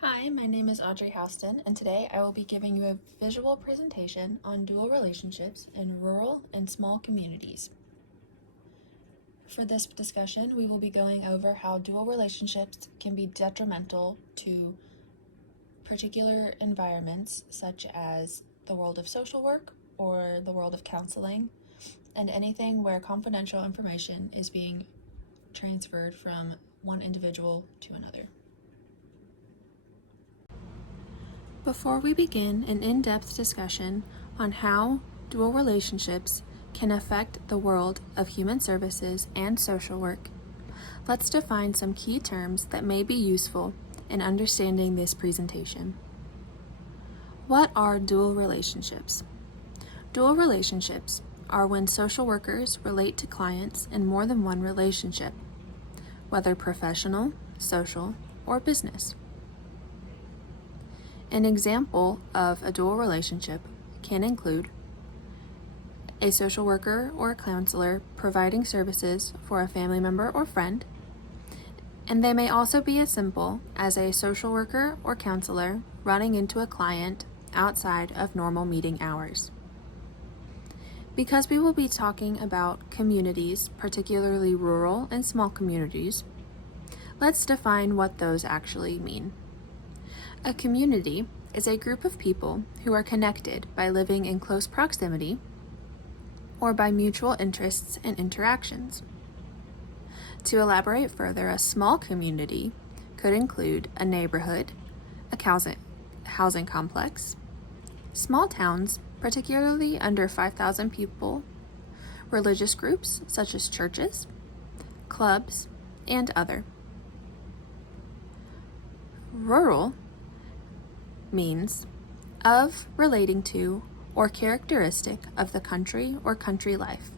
Hi, my name is Audrey Houston, and today I will be giving you a visual presentation on dual relationships in rural and small communities. For this discussion, we will be going over how dual relationships can be detrimental to particular environments, such as the world of social work or the world of counseling, and anything where confidential information is being transferred from one individual to another. Before we begin an in-depth discussion on how dual relationships can affect the world of human services and social work, let's define some key terms that may be useful in understanding this presentation. What are dual relationships? Dual relationships are when social workers relate to clients in more than one relationship, whether professional, social, or business. An example of a dual relationship can include a social worker or a counselor providing services for a family member or friend, and they may also be as simple as a social worker or counselor running into a client outside of normal meeting hours. Because we will be talking about communities, particularly rural and small communities, let's define what those actually mean. A community is a group of people who are connected by living in close proximity or by mutual interests and interactions. To elaborate further, a small community could include a neighborhood, a housing complex, small towns, particularly under 5,000 people, religious groups such as churches, clubs, and other. Rural means of, relating to, or characteristic of the country or country life.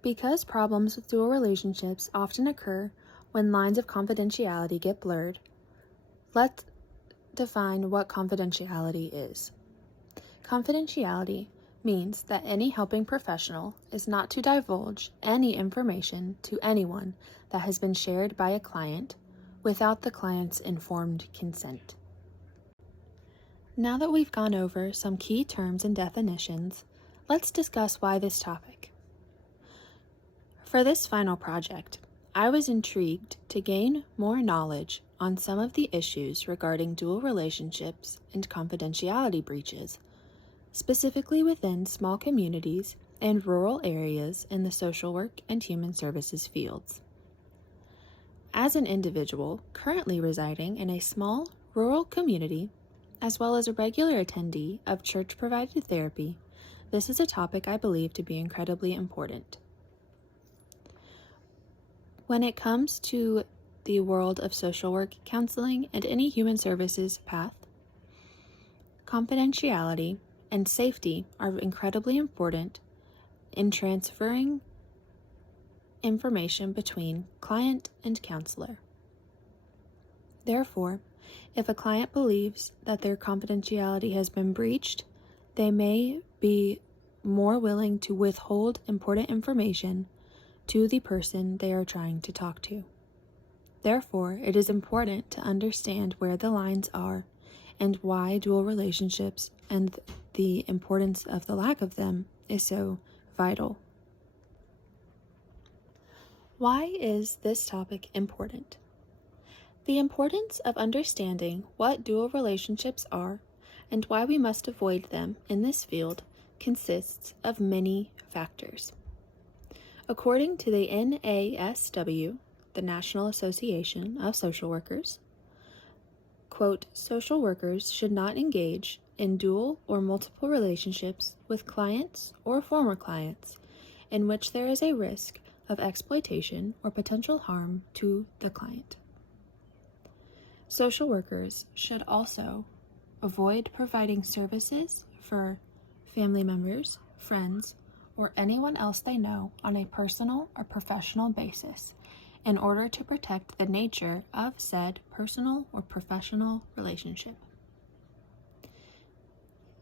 Because problems with dual relationships often occur when lines of confidentiality get blurred, let's define what confidentiality is. Confidentiality means that any helping professional is not to divulge any information to anyone that has been shared by a client without the client's informed consent. Now that we've gone over some key terms and definitions, let's discuss why this topic. For this final project, I was intrigued to gain more knowledge on some of the issues regarding dual relationships and confidentiality breaches, specifically within small communities and rural areas in the social work and human services fields. As an individual currently residing in a small rural community, as well as a regular attendee of church-provided therapy, this is a topic I believe to be incredibly important. When it comes to the world of social work, counseling, and any human services path, confidentiality and safety are incredibly important in transferring information between client and counselor. Therefore, if a client believes that their confidentiality has been breached, they may be more willing to withhold important information to the person they are trying to talk to. Therefore, it is important to understand where the lines are and why dual relationships and the importance of the lack of them is so vital. Why is this topic important? The importance of understanding what dual relationships are and why we must avoid them in this field consists of many factors. According to the NASW, the National Association of Social Workers, quote, social workers should not engage in dual or multiple relationships with clients or former clients in which there is a risk of exploitation or potential harm to the client. Social workers should also avoid providing services for family members, friends, or anyone else they know on a personal or professional basis in order to protect the nature of said personal or professional relationship.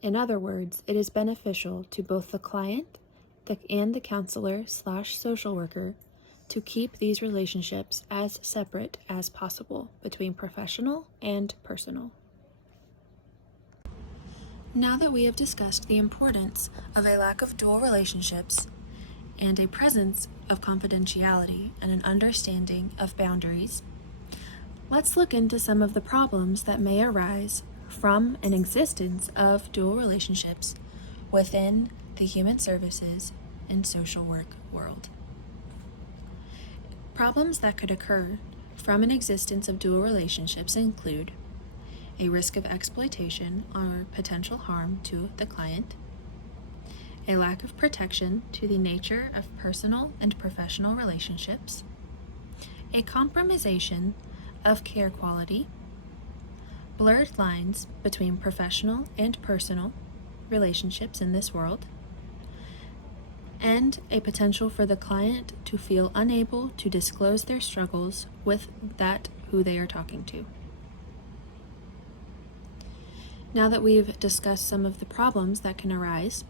In other words, it is beneficial to both the client and the counselor/social worker to keep these relationships as separate as possible between professional and personal. Now that we have discussed the importance of a lack of dual relationships and a presence of confidentiality and an understanding of boundaries, let's look into some of the problems that may arise from an existence of dual relationships within the human services and social work world. Problems that could occur from an existence of dual relationships include a risk of exploitation or potential harm to the client, a lack of protection to the nature of personal and professional relationships, a compromisation of care quality, blurred lines between professional and personal relationships in this world, and a potential for the client to feel unable to disclose their struggles with that who they are talking to. Now that we've discussed some of the problems that can arise,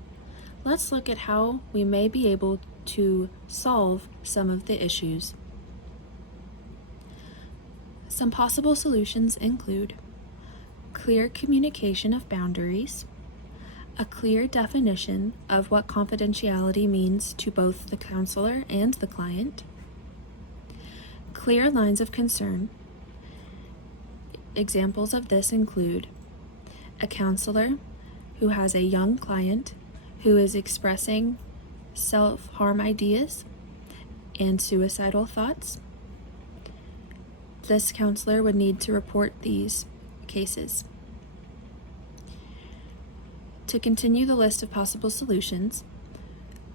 let's look at how we may be able to solve some of the issues. Some possible solutions include clear communication of boundaries, a clear definition of what confidentiality means to both the counselor and the client, clear lines of concern. Examples of this include a counselor who has a young client who is expressing self-harm ideas and suicidal thoughts. This counselor would need to report these cases. To continue the list of possible solutions,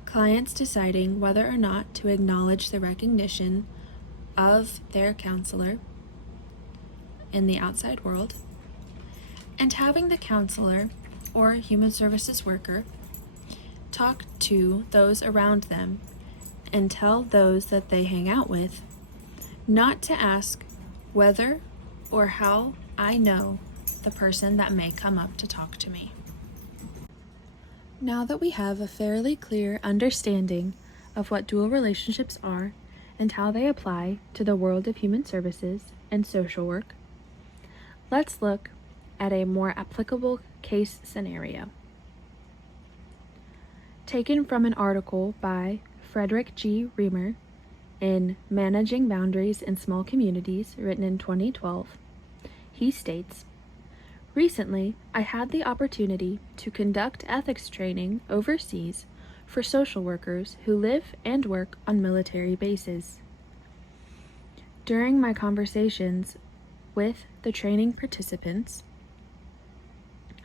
clients deciding whether or not to acknowledge the recognition of their counselor in the outside world, and having the counselor or human services worker talk to those around them and tell those that they hang out with not to ask whether or how I know the person that may come up to talk to me. Now that we have a fairly clear understanding of what dual relationships are and how they apply to the world of human services and social work, let's look at a more applicable case scenario. Taken from an article by Frederick G. Reamer in Managing Boundaries in Small Communities, written in 2012, he states, "Recently, I had the opportunity to conduct ethics training overseas for social workers who live and work on military bases. During my conversations with the training participants,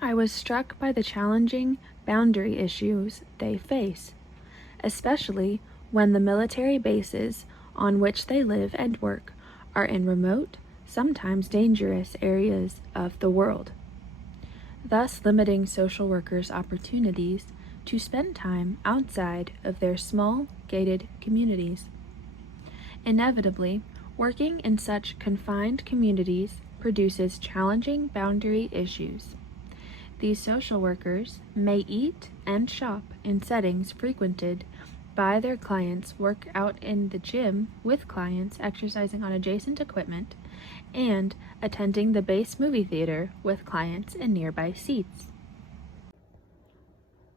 I was struck by the challenging boundary issues they face, especially when the military bases on which they live and work are in remote, sometimes dangerous areas of the world, thus limiting social workers' opportunities to spend time outside of their small, gated communities. Inevitably, working in such confined communities produces challenging boundary issues. These social workers may eat and shop in settings frequented by their clients, work out in the gym with clients exercising on adjacent equipment, and attending the base movie theater with clients in nearby seats."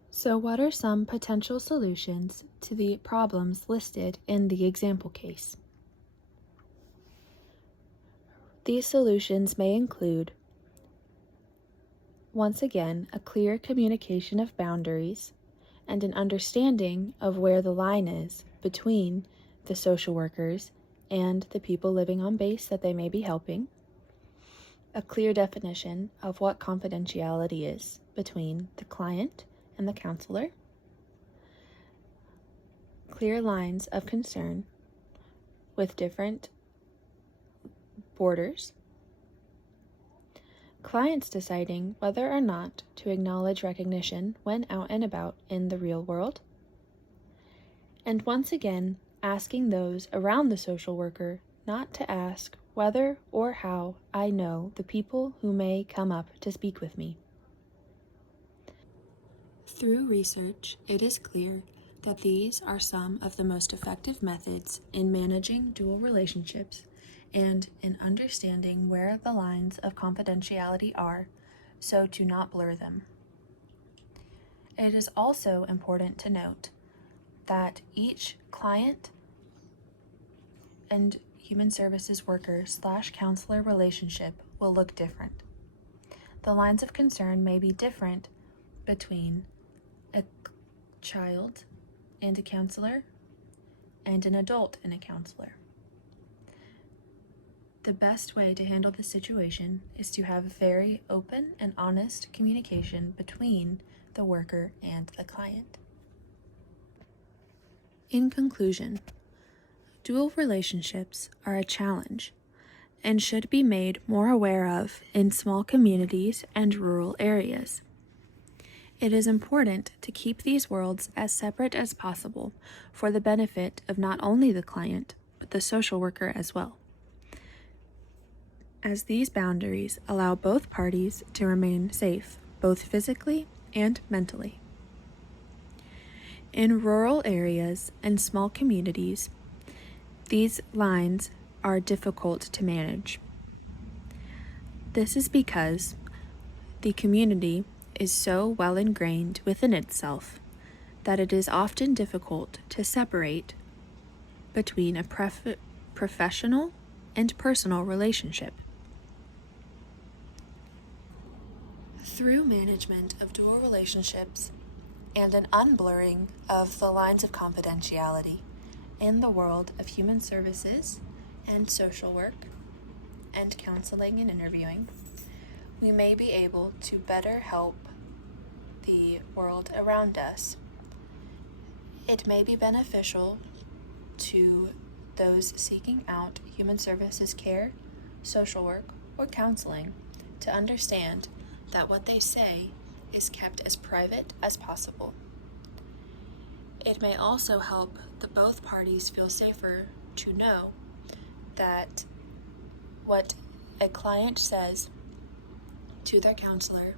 So what are some potential solutions to the problems listed in the example case? These solutions may include, once again, a clear communication of boundaries and an understanding of where the line is between the social workers and the people living on base that they may be helping, a clear definition of what confidentiality is between the client and the counselor, clear lines of concern with different borders, clients deciding whether or not to acknowledge recognition when out and about in the real world, and once again, asking those around the social worker not to ask whether or how I know the people who may come up to speak with me. Through research, it is clear that these are some of the most effective methods in managing dual relationships and in understanding where the lines of confidentiality are so to not blur them. It is also important to note that each client and human services worker / counselor relationship will look different. The lines of concern may be different between a child and a counselor and an adult and a counselor. The best way to handle this situation is to have very open and honest communication between the worker and the client. In conclusion, dual relationships are a challenge and should be made more aware of in small communities and rural areas. It is important to keep these worlds as separate as possible for the benefit of not only the client, but the social worker as well, as these boundaries allow both parties to remain safe, both physically and mentally. In rural areas and small communities, these lines are difficult to manage. This is because the community is so well ingrained within itself that it is often difficult to separate between a professional and personal relationship. Through management of dual relationships and an unblurring of the lines of confidentiality in the world of human services and social work and counseling and interviewing, we may be able to better help the world around us. It may be beneficial to those seeking out human services care, social work, or counseling to understand that what they say is kept as private as possible. It may also help both parties feel safer to know that what a client says to their counselor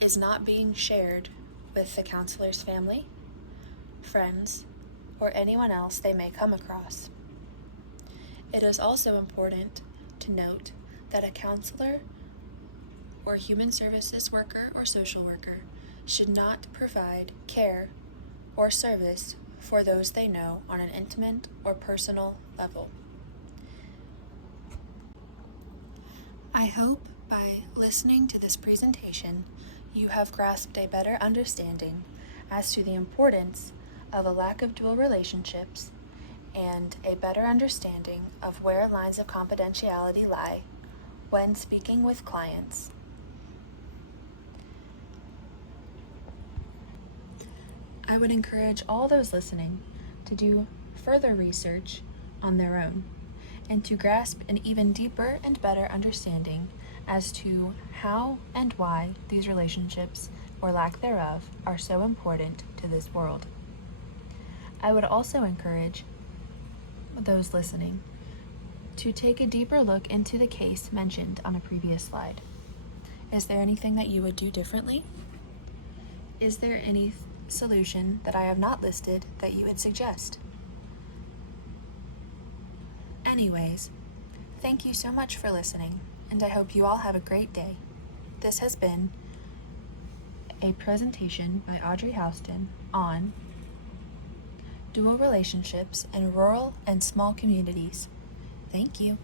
is not being shared with the counselor's family, friends, or anyone else they may come across. It is also important to note that a counselor or human services worker or social worker should not provide care or service for those they know on an intimate or personal level. I hope by listening to this presentation, you have grasped a better understanding as to the importance of a lack of dual relationships and a better understanding of where lines of confidentiality lie when speaking with clients. I would encourage all those listening to do further research on their own and to grasp an even deeper and better understanding as to how and why these relationships, or lack thereof, are so important to this world. I would also encourage those listening to take a deeper look into the case mentioned on a previous slide. Is there anything that you would do differently? Is there any solution that I have not listed that you would suggest? Anyways, thank you so much for listening, and I hope you all have a great day. This has been a presentation by Audrey Houston on dual relationships in rural and small communities. Thank you.